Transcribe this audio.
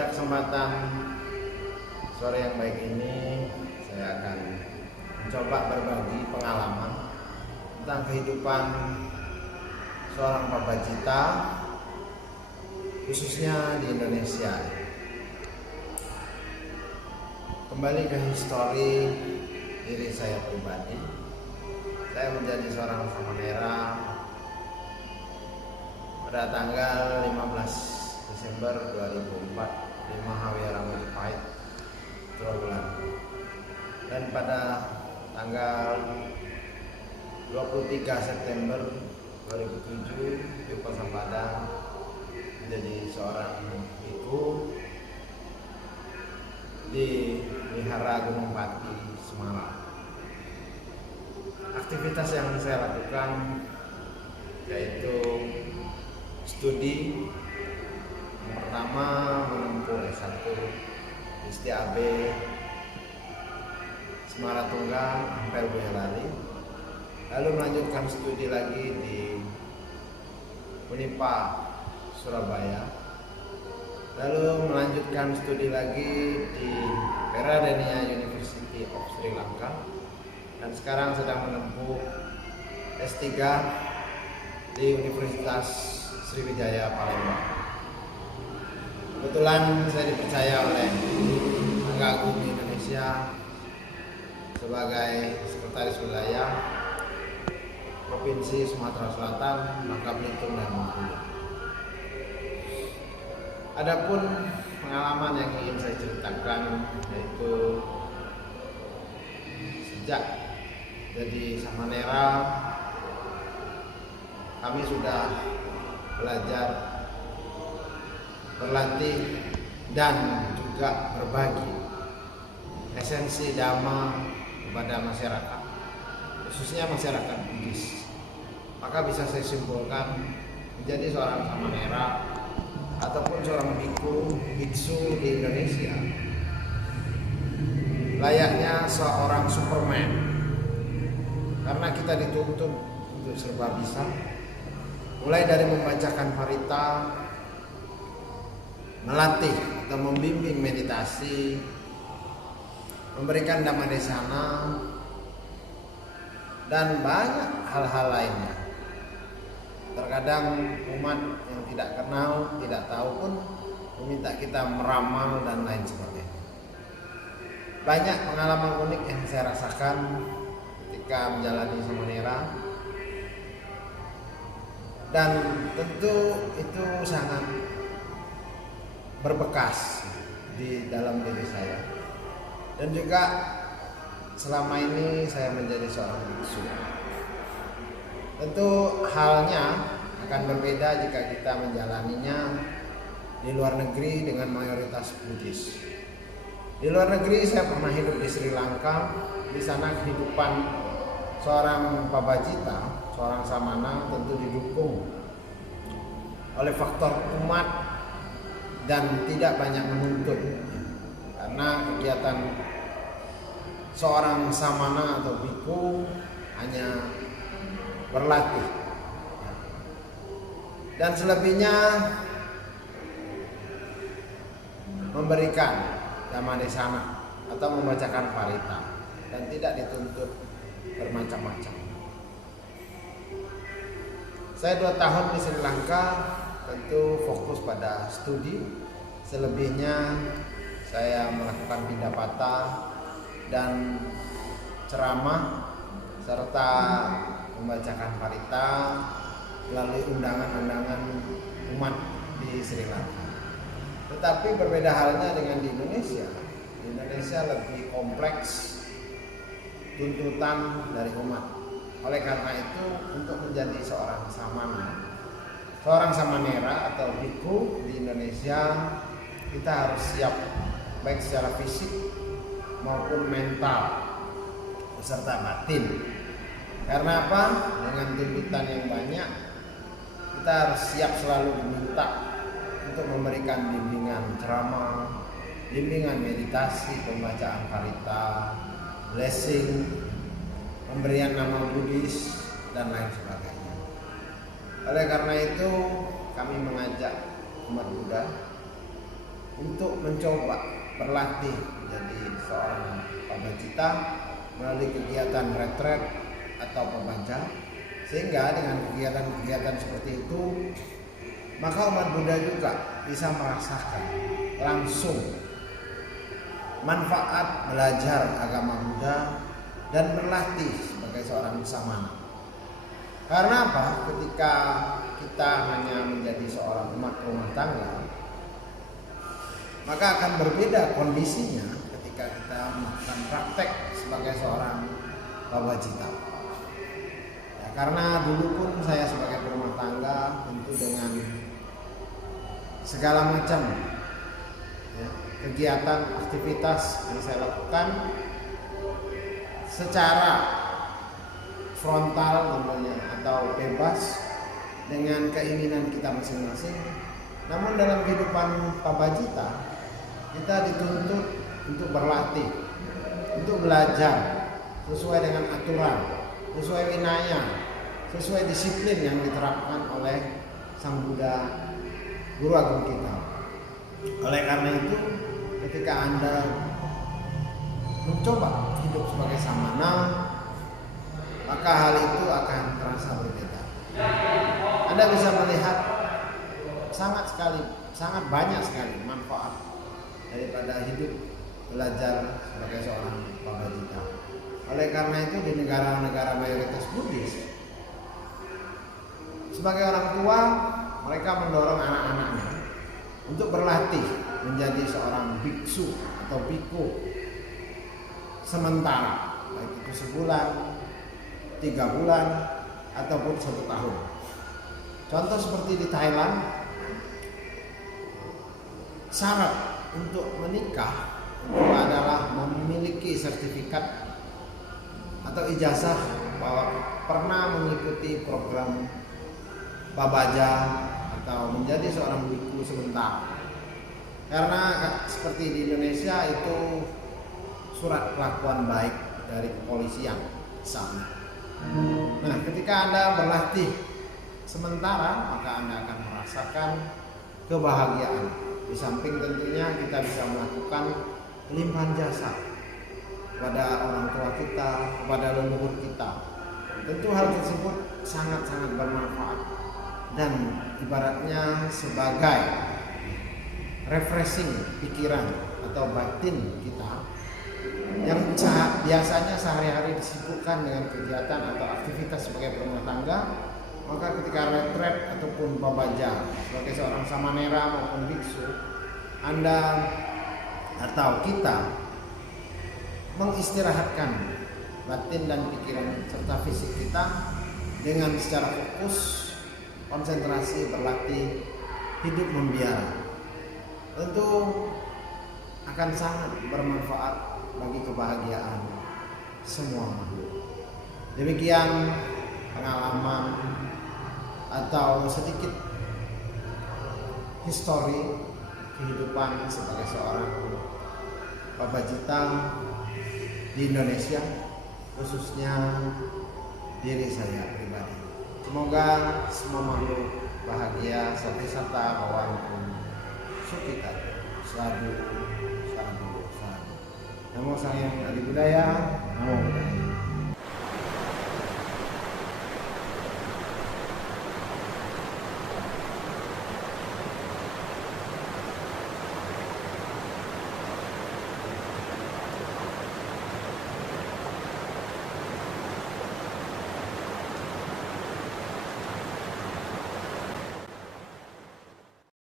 Pada kesempatan sore yang baik ini, saya akan mencoba berbagi pengalaman tentang kehidupan seorang pabacita, khususnya di Indonesia. Kembali ke histori diri saya pribadi. Saya menjadi seorang samanera pada tanggal 15 Desember 2004 di Mahawira Majapahit, Trawulan. Dan pada tanggal 23 September 2007 di Pasar Padang menjadi seorang biku di Wihara Gunung Pati, Semarang. Aktivitas yang saya lakukan yaitu studi. Yang pertama menempuh S1 di STAB Semarang Ampel Boyolali, lalu melanjutkan studi lagi di Unipa Surabaya, lalu melanjutkan studi lagi di Peradeniya University of Sri Lanka, dan sekarang sedang menempuh S3 di Universitas Sriwijaya Palembang. Kebetulan saya dipercaya oleh Mahkamah Agung Indonesia sebagai Sekretaris Wilayah Provinsi Sumatera Selatan, Bangka Belitung, dan Bengkulu. Adapun pengalaman yang ingin saya ceritakan yaitu sejak jadi samanera kami sudah belajar, berlatih, dan juga berbagi esensi dhamma kepada masyarakat, khususnya masyarakat Buddhis. Maka bisa saya simpulkan, menjadi seorang samanera ataupun seorang biksu di Indonesia layaknya seorang Superman, karena kita dituntut untuk serba bisa, mulai dari membacakan parita, melatih atau membimbing meditasi, memberikan dhammadesana, dan banyak hal-hal lainnya. Terkadang umat yang tidak kenal, tidak tahu pun meminta kita meramal dan lain sebagainya. Banyak pengalaman unik yang saya rasakan ketika menjalani samanera, dan tentu itu sangat berbekas di dalam diri saya. Dan juga selama ini saya menjadi seorang biksu. Tentu halnya akan berbeda jika kita menjalaninya di luar negeri dengan mayoritas Buddhis. Di luar negeri saya pernah hidup di Sri Lanka. Di sana kehidupan seorang pabacita, seorang samana tentu didukung oleh faktor umat dan tidak banyak menuntut, karena kegiatan seorang samana atau biku hanya berlatih, dan selebihnya memberikan dhammadesana atau membacakan parita, dan tidak dituntut bermacam-macam. Saya 2 tahun di Sri Lanka tentu fokus pada studi. Selebihnya saya melakukan pindapata dan ceramah serta membacakan parita melalui undangan-undangan umat di Sri Lanka. Tetapi berbeda halnya dengan di Indonesia. Di Indonesia lebih kompleks tuntutan dari umat. Oleh karena itu, untuk menjadi seorang samana, seorang samanera atau biku di Indonesia, kita harus siap baik secara fisik maupun mental beserta batin. Karena apa? Dengan tuntutan yang banyak, kita harus siap selalu diminta untuk memberikan bimbingan ceramah, bimbingan meditasi, pembacaan parita, blessing, pemberian nama Buddhis, dan lain sebagainya. Oleh karena itu, kami mengajak umat Buddha untuk mencoba berlatih menjadi seorang pabacita melalui kegiatan retret atau pabaca, sehingga dengan kegiatan-kegiatan seperti itu maka umat Buddha juga bisa merasakan langsung manfaat belajar agama Buddha dan berlatih sebagai seorang samana. Karena apa? Ketika kita hanya menjadi seorang umat rumah tangga, maka akan berbeda kondisinya ketika kita melakukan praktek sebagai seorang pabacita. Ya, karena dulu pun saya sebagai berumah tangga tentu dengan segala macam ya, kegiatan aktivitas yang saya lakukan secara frontal namanya atau bebas dengan keinginan kita masing-masing. Namun dalam kehidupan pabacita kita dituntut untuk berlatih, untuk belajar sesuai dengan aturan, sesuai winaya, sesuai disiplin yang diterapkan oleh Sang Buddha Guru Agung kita. Oleh karena itu, ketika Anda mencoba hidup sebagai samana, maka hal itu akan terasa berbeda. Anda bisa melihat sangat banyak sekali manfaat daripada hidup belajar sebagai seorang pabacita. Oleh karena itu di negara-negara mayoritas Buddhis, sebagai orang tua mereka mendorong anak-anaknya untuk berlatih menjadi seorang biksu atau biku sementara, baik itu sebulan, 3 bulan, ataupun 1 tahun. Contoh seperti di Thailand, syarat untuk menikah itu adalah memiliki sertifikat atau ijazah bahwa pernah mengikuti program pabaja atau menjadi seorang biku sebentar. Karena seperti di Indonesia itu surat kelakuan baik dari kepolisian misalnya. Nah, ketika Anda berlatih sementara, maka Anda akan merasakan kebahagiaan. Di samping tentunya kita bisa melakukan limpahan jasa kepada orang tua kita, kepada leluhur kita. Tentu hal tersebut sangat-sangat bermanfaat dan ibaratnya sebagai refreshing pikiran atau batin kita yang biasanya sehari-hari disibukkan dengan kegiatan atau aktivitas sebagai berumah tangga. Maka ketika retret ataupun pabaja sebagai seorang samanera maupun biksu, Anda atau kita mengistirahatkan batin dan pikiran serta fisik kita dengan secara fokus, konsentrasi, berlatih, hidup membiara. Tentu akan sangat bermanfaat bagi kebahagiaan semua makhluk. Demikian pengalaman atau sedikit histori kehidupan sebagai seorang pabacita di Indonesia, khususnya diri saya pribadi. Semoga semua makhluk bahagia, sati-sata, bawanipun sukita, sadu, sadu, sadu. Namo Sang Hyang Adi Budaya, Namo Buddhaya.